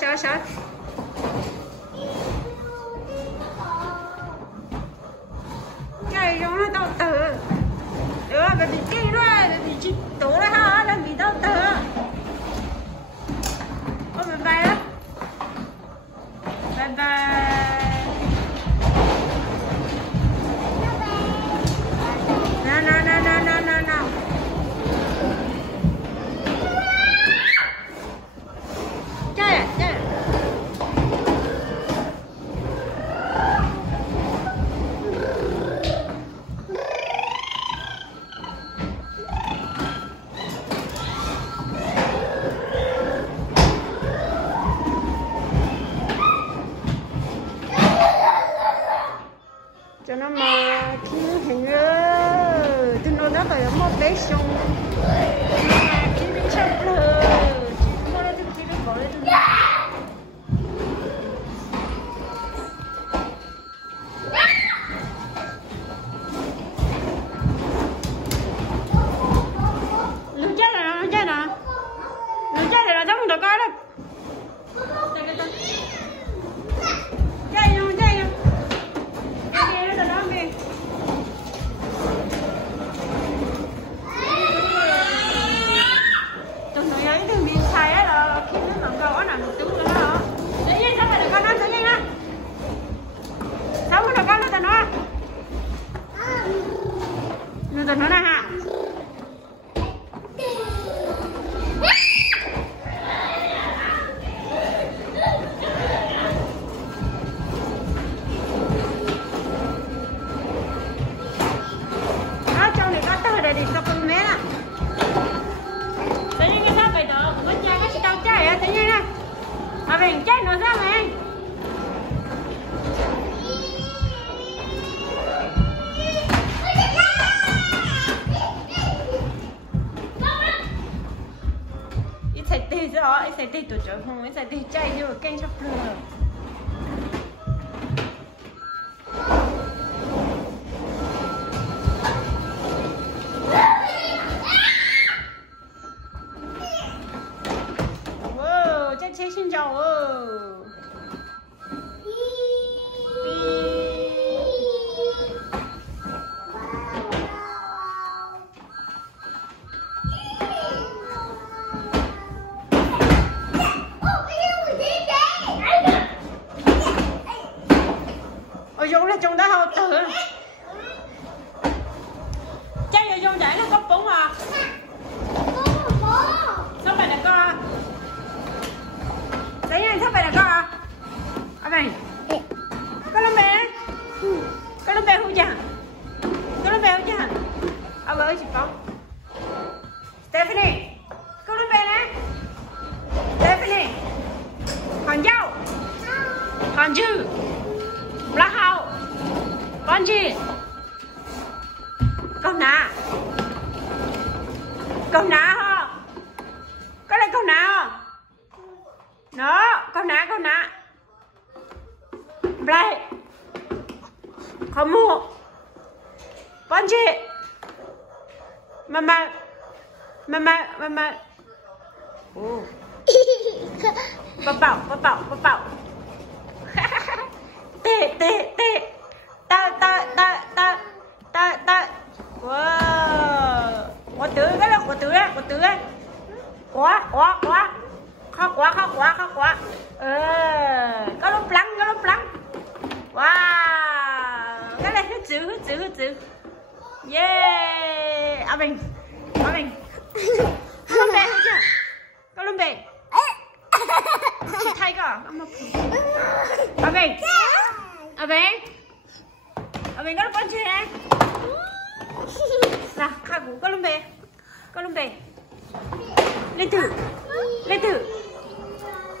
sợ. Cái giống nó đau tử. Được, cái gì kia đó, thì chỉ tổ đó ha, nó bị đau tử. Ôi bye bye đó. Bye bye. No. Chơi. Cho nó mà khi hình như tôi nói nó phải một bé xong mà khi đi xong rồi chỉ có nó tôi chỉ biết bỏ lên tôi nó chết rồi nó giống được coi đó. Nó nè ha. Trong này có tơ để cho con bé nè. Tự nhiên cái sao vậy đó, con trai nó sẽ đau chạy á, tự nhiên nè. Mà mình chạy nó ra mày. Rồi, sẽ đi tụi chỗ không, sẽ đi chạy vô kênh sắp lừa. Wow, chắc chế xin chào trong đó hao tử chắc vô trong chảy nó có bún à sao mày là co đấy nha sao mày là co à mày có lông bè hú chả à bơi chị Phong Stephanie có lông bè nè Stephanie Hòn dâu Hòn dư Black Hậu con gì con nà hả có đây con nà không nó con nà Black không mua con gì mama ô bảo tê ta wow quả tứ cái là quả tứ ấy quá có lúc lắng wow cái này hít chữ yeah à mình có lông bè chưa có lông bè chị thay cả à mình có lúc con chơi nè nào khai vũ có lông bè lên thử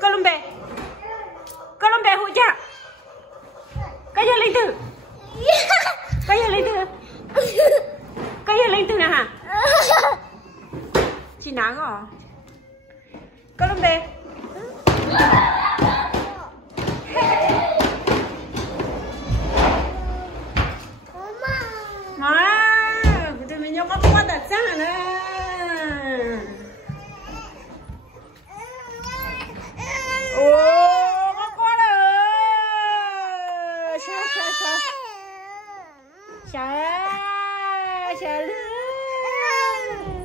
có lông bè hụi chưa cái gì lên thử nè hả chị nắng rồi có lông bè tụi mình nhóc có quá đặc sắc nè ô xà xà lưới